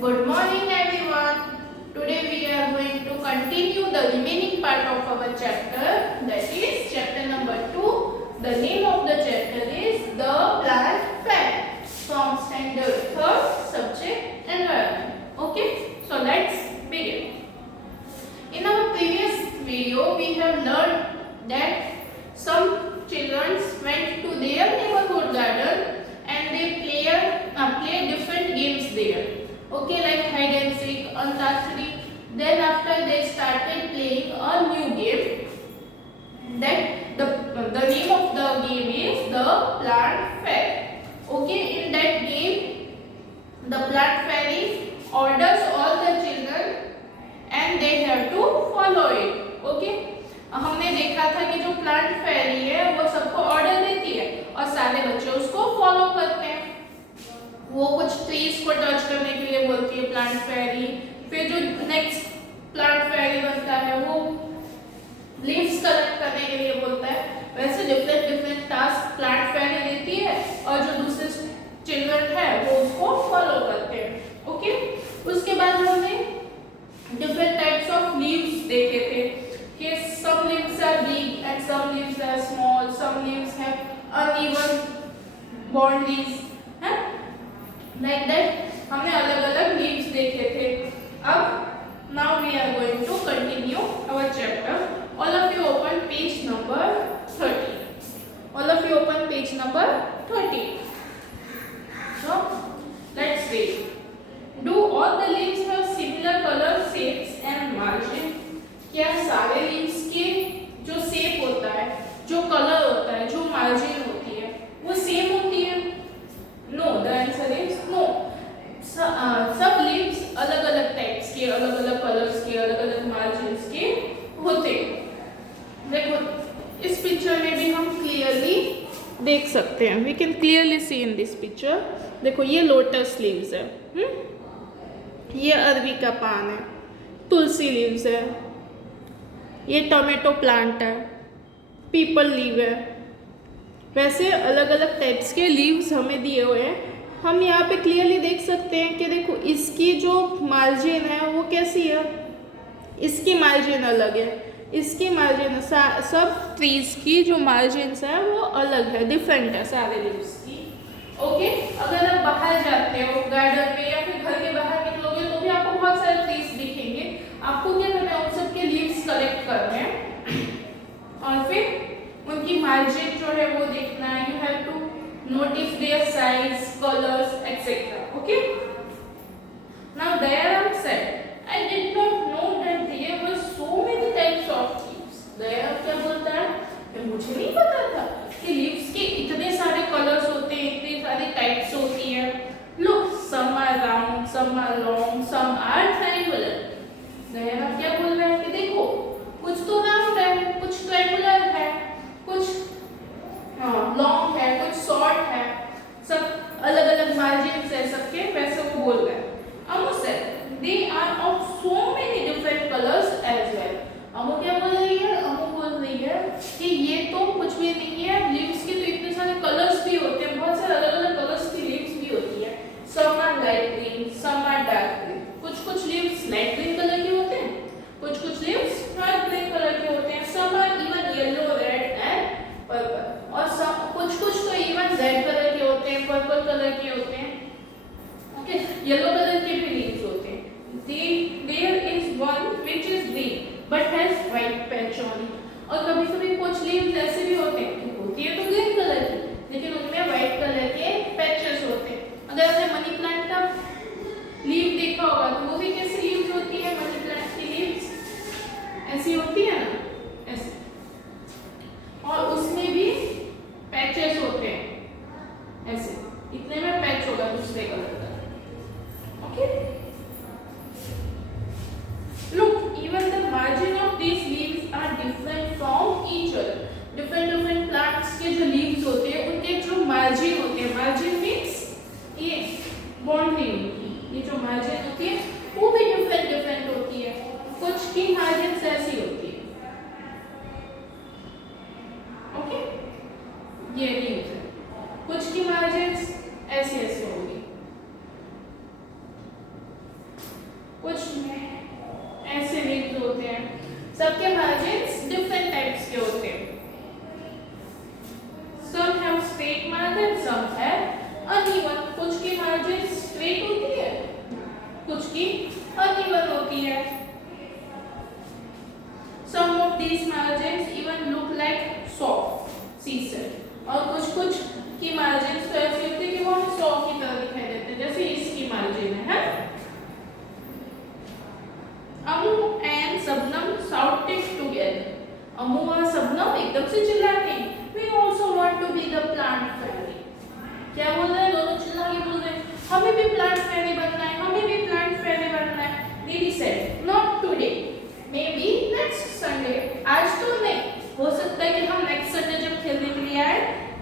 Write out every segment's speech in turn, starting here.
Good morning everyone. Today we are going to continue the remaining part of our chapter, that is chapter number 2. The name of the chapter is The Plant Fair from standard 3rd subject environment. Okay, so let's begin. In our previous video we have learned that some children went to their neighborhood garden and they play different games there. Okay, like hide and seek, antakshari. Then after they started playing a new game. That the name of the game is the Plant Fair. Okay, in that game, the plant fairy orders all the children and they have to follow it. Okay, हमने देखा था कि जो plant फेरी है वो सबको order देती है और सारे बच्चे उसको फॉलो करते हैं. वो कुछ ट्रीज को टच करने के लिए बोलती है प्लांट फेरी. फिर जो नेक्स्ट प्लांट फेरी बनता है वो लीव्स कलेक्ट करने के लिए बोलता है. वैसे डिफरेंट टास्क प्लांट फेरी देती है और जो दूसरे चिल्ड्रन है वो उसको फॉलो करते हैं. ओके, उसके बाद हमने डिफरेंट टाइप्स ऑफ लीव्स देखे थे कि some leaves are big and some leaves are small, some leaves have uneven boundaries, है like that. हमने अलग अलग लीव्स देखे थे. अब now we are going to continue our chapter. All of you open page number 30. All of you open page number 30. So let's read. Do all the leaves have similar color, shapes and margin? क्या सारे leaves के जो shape होता है, जो colour होता है, जो मार्जिन होती है वो सेम होती है? No, the answer is no. सब लीव्स अलग अलग टाइप्स के, अलग अलग कलर्स के, अलग अलग मार्जिन्स के होते हैं. देखो इस पिक्चर में भी हम क्लियरली देख सकते हैं. We can clearly see in this picture. देखो ये लोटस लीव्स है, ये अरबी का पान है, तुलसी लीव्स है, ये टोमेटो प्लांट है, पीपल लीव है. वैसे अलग अलग टाइप्स के लीव्स हमें दिए हुए हैं. हम यहाँ पे क्लियरली देख सकते हैं कि देखो इसकी जो मार्जिन है वो कैसी है. इसकी मार्जिन अलग है, इसकी मार्जिन, सब ट्रीज की जो मार्जिन्स है वो अलग है, डिफरेंट है सारे लीव्स की. ओके, अगर आप बाहर जाते हो गार्डन में या फिर घर के बाहर निकलोगे तो भी आपको बहुत सारे ट्रीज दिखेंगे. आपको क्या करना है, उन सब के लीव्स कलेक्ट करने हैं और फिर उनकी मार्जिन जो है वो देखना है. You have to notice their size, colours etcetera. Okay, now there are said I did not know that there were so many types of leaves. There क्या बोलता है, मुझे नहीं पता था कि लीव्स के इतने सारे कलर्स होते हैं, इतनी सारी टाइप्स होती है. Look, some are round, some are long, some are triangular. There आप क्या बोल रहे हैं कि देखो कुछ तो राउंड है, कुछ ट्रायंगुलर है, कुछ लॉन्ग है, कुछ शॉर्ट है, सब अलग अलग मार्जिन्स है सबके. वैसे वो बोल रहे हैं. Amu said they are of so many different colours as well. Amu क्या बोल रही है, अमू बोल रही है कि ये तो कुछ भी नहीं है, लीव्स के तो इतने सारे कलर्स भी होते हैं, बहुत सारे अलग अलग कलर्स की लीव्स भी होती है. Some are light green, some are dark green. कुछ लीव्स लाइट ग्रीन कलर के होते हैं, कुछ लीव्स डार्क ग्रीन कलर के होते हैं. Some are even yellow, red and purple. और सब कुछ तो इवन रेड कलर के होते हैं, पर्पल कलर के होते हैं. ओके, येलो कलर के भी लीव्स होते हैं. There is one which is green but has white patch on it. और कभी-कभी कुछ लीव्स ऐसे भी होते हैं कि होती है तो ग्रीन कलर की, लेकिन उनमें व्हाइट कलर के पैचेस होते हैं. अगर आपने मनी प्लांट का लीव देखा होगा तो वो भी कैसी लीव्स होती है, मनी प्लांट की लीव्स ऐसी होती है ना, ऐसे, और उसमें भी पैचेस होते हैं ऐसे. इतने में पैच होगा दूसरे कलर का. Okay, look, even the margin of these leaves are different from each other. Different plants के जो लीव्स होते हैं उनके जो मार्जिन होते हैं, मार्जिन मीन्स ये बाउंड्री उनकी, ये जो मार्जिन होती है वो भी डिफरेंट होती है. कुछ की मार्जिन ऐसी होती है. ओके, ये लीव्स है, कुछ की मार्जिन ऐसी होगी. कुछ में ऐसे लीव्स होते हैं, सबके मार्जिन्स डिफरेंट टाइप्स के होते हैं। Some have straight margins, some have uneven. कुछ की margins straight होती है, कुछ की uneven होती है। Some of these margins even look like soft scissors. और कुछ की margins तो ऐसी होती है कि वो हमें सॉ की तरह दिखाई देते हैं, जैसे इसकी margin है। Amu and Shabnam shouted together. Amu और सबनम एकदम से चिल्ला गई। We also want to be the plant family. क्या बोल रहे हैं दोनों चिल्ला के बोल रहे हैं, हमें भी plant family बनना है, हमें भी plant family बनना है। Didi said, not today, maybe next Sunday. आज तो नहीं, हो सकता है कि हम next Sunday जब खेलने के लिए आए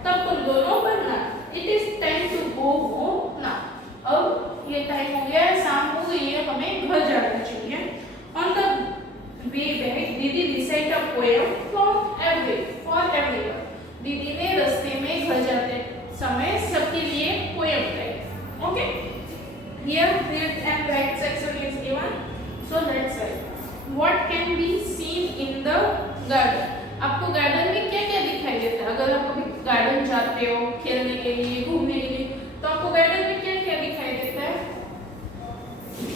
तब उन दोनों बनना। It is time to go home now. अब ये टाइम हो गया है, शाम हो गई है, हमें घर जाना चाहिए। On the way back, Didi recite a poem for everyone. दीदी ने रास्ते में घर जाते समय सबके लिए पोएम गाई। Okay, here read and write section is given, so let's write. What can be seen in the garden? आपको गार्डन में क्या क्या दिखाई देता है? अगर आप कभी गार्डन जाते हो खेलने के लिए, घूमने के लिए, तो आपको गार्डन में क्या क्या दिखाई देता है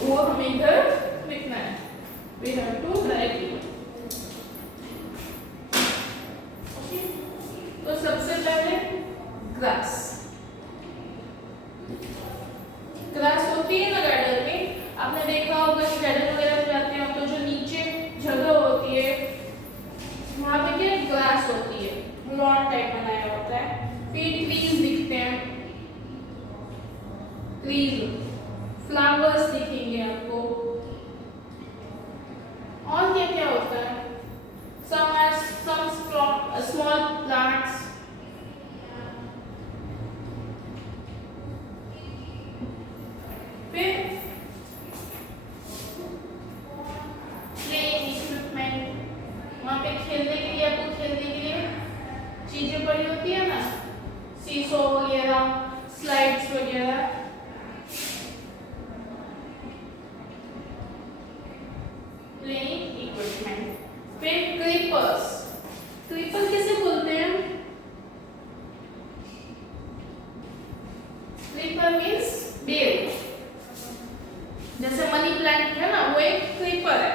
वो हमें इधर लिखना है। We have to write it. तो सबसे पहले ग्रास होती है ना गार्डन में, आपने देखा होगा कि गार्डन वगैरह में जाते हैं तो जो नीचे जगह होती है वहाँ पे क्या ग्रास होती है, लॉन टाइप बनाया होता है। फिर ट्रीज दिखते हैं, ट्रीज फ्लावर्स दिखेंगे आपको। और क्या क्या होता है? some small plants, फिर playing equipment, वहाँ पे खेलने के लिए आपको खेलने के लिए चीजें पड़ी होती है ना, सीसो वगैरह, स्लाइड्स वगैरह। प्लेइंग इक्विपमेंट, फिर क्रीपर्स। क्रीपर किसे बोलते हैं? क्रीपर मीन्स बेल, जैसे मनी प्लांट है ना, वो एक क्रीपर है,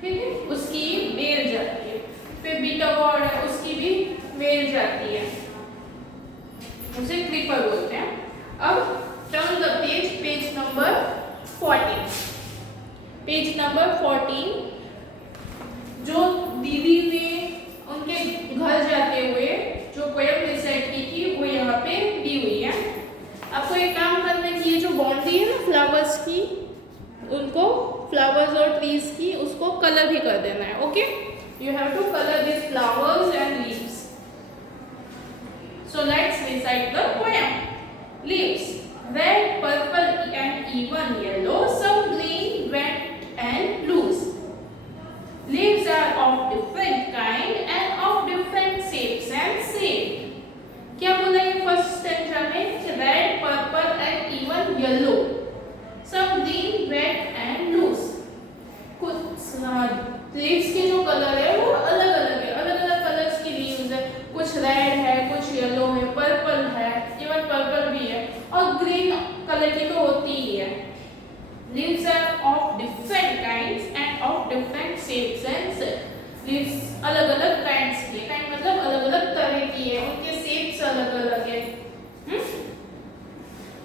ठीक है, उसकी बेल जाती है। फिर बीटागोर्ड है, उसकी भी बेल जाती है, उसे क्रीपर बोलते हैं। अब turn the page, page number 14। Page number 14, जो दीदी ने उनके घर जाते हुए जो पोएम रिसाइट की थी वो यहाँ पे दी हुई है। आपको एक काम करना है कि ये जो बाउंड्री है ना फ्लावर्स की, उनको फ्लावर्स और ट्रीज की, उसको कलर भी कर देना है। Okay, you have to colour this flowers and leaves. So let's recite the poem. Leaves, red, purple and even yellow, some green, red and blues. Leaves are of different kind and of different shapes and shape. क्या बोला ये first stanza में? Red, purple and even yellow, सब green, red and blues. कुछ leaves के जो colour है वो अलग अलग है, अलग अलग कलर्स की लीव्स है, कुछ रेड है, कुछ येलो है, पर्पल है, इवन पर्पल भी है, और ग्रीन कलर की तो होती ही है। Leaves are of different kinds and of different shapes and shapes. Leaves अलग अलग kinds की है, kind मतलब अलग अलग तरह की है, उनके shapes अलग अलग है,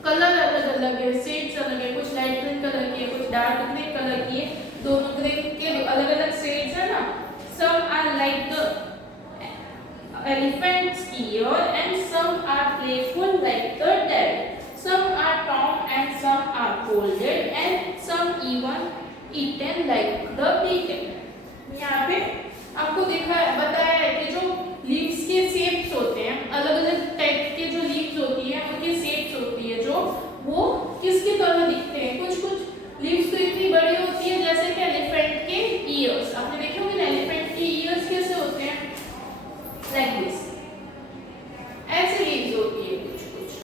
कलर अलग अलग है, shades अलग है, कुछ लाइट ग्रीन कलर की है, कुछ डार्क ग्रीन कलर की है, दोनों ग्रीन के अलग अलग shades है ना। Some are like the elephant's ear and some are playful like the deer. Some are torn and some are folded and some even eaten like the bacon. यहाँ पे आपको देखा